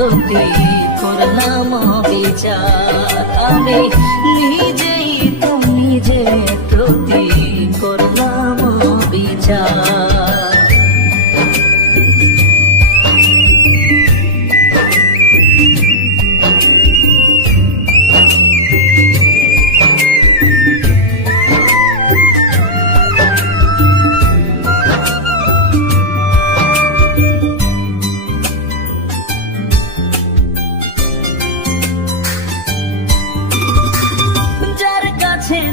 প্রতি করলাম বিচার। আমি নিজেই তো নিজের প্রতি করলাম বিচার।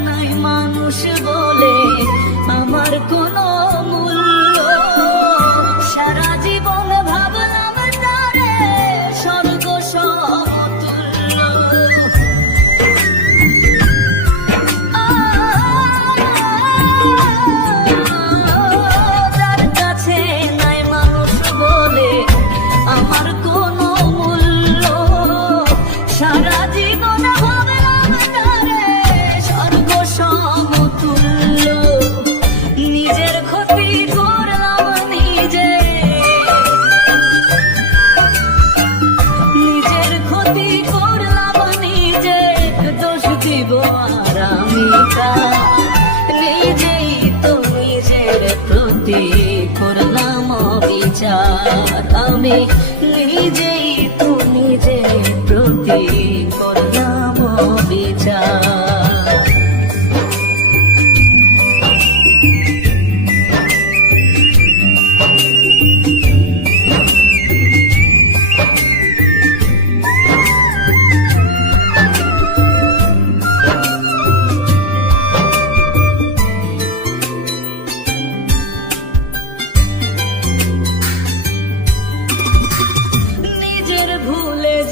নাই মানুষ বলে আমার কোনো মূল্য, সারা জীবন ভাবলাম তারে স্বর্গ সমতুল্য। যার কাছে নাই মানুষ বলে আমার কোনো মূল্য, সারা জীবন ভাবলাম তারে স্বর্গ সমতুল্য। নিজের ক্ষতি করলাম নিজে, নিজের ক্ষতি করলাম নিজে, দোষ দিব আর আমি নিজেই তো নিজের প্রতি করলাম বিচার। আমি নিজেই তো নিজের প্রতি করলাম বিচার।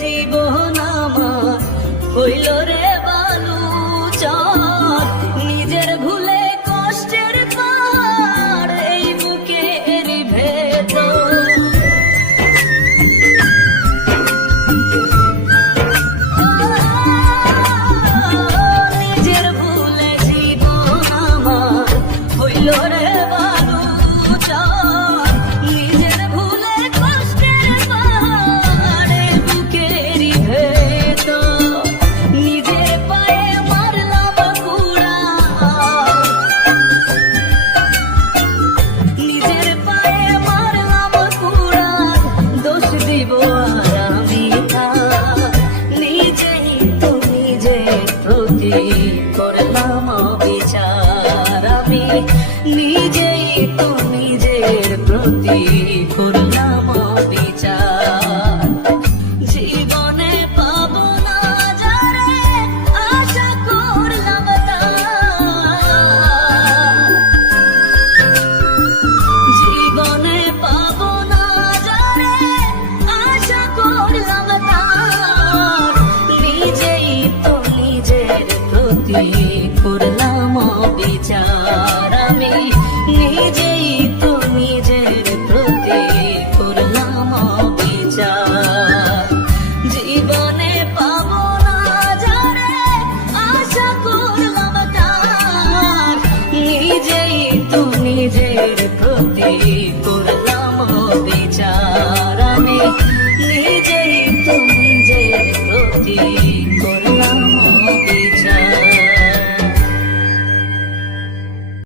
জীবন আমার হইল রে বালুচর, নিজের ভুলে কষ্টের পার এই বুকের ভেতর। নিজের ভুলে জীবন আমার হইল রে বালুচর, নিজের ভুলে কষ্টের পার বুকেরি ভেতর। নিজের পায়ে মারলাম কুড়া, নিজের পায়ে মারলাম কুড়া, দোষ দিব আর আমি নিজেই তো নিজের প্রতি করলাম বিচার। আমি নিজেই তো নিজের প্রতি করলাম বিচার। জীবনে পাবো না যারে আশা করলাম তার, জীবনে পাবো না যারে আশা করলাম তার, নিজেই তো নিজের প্রতি করলাম বিচার।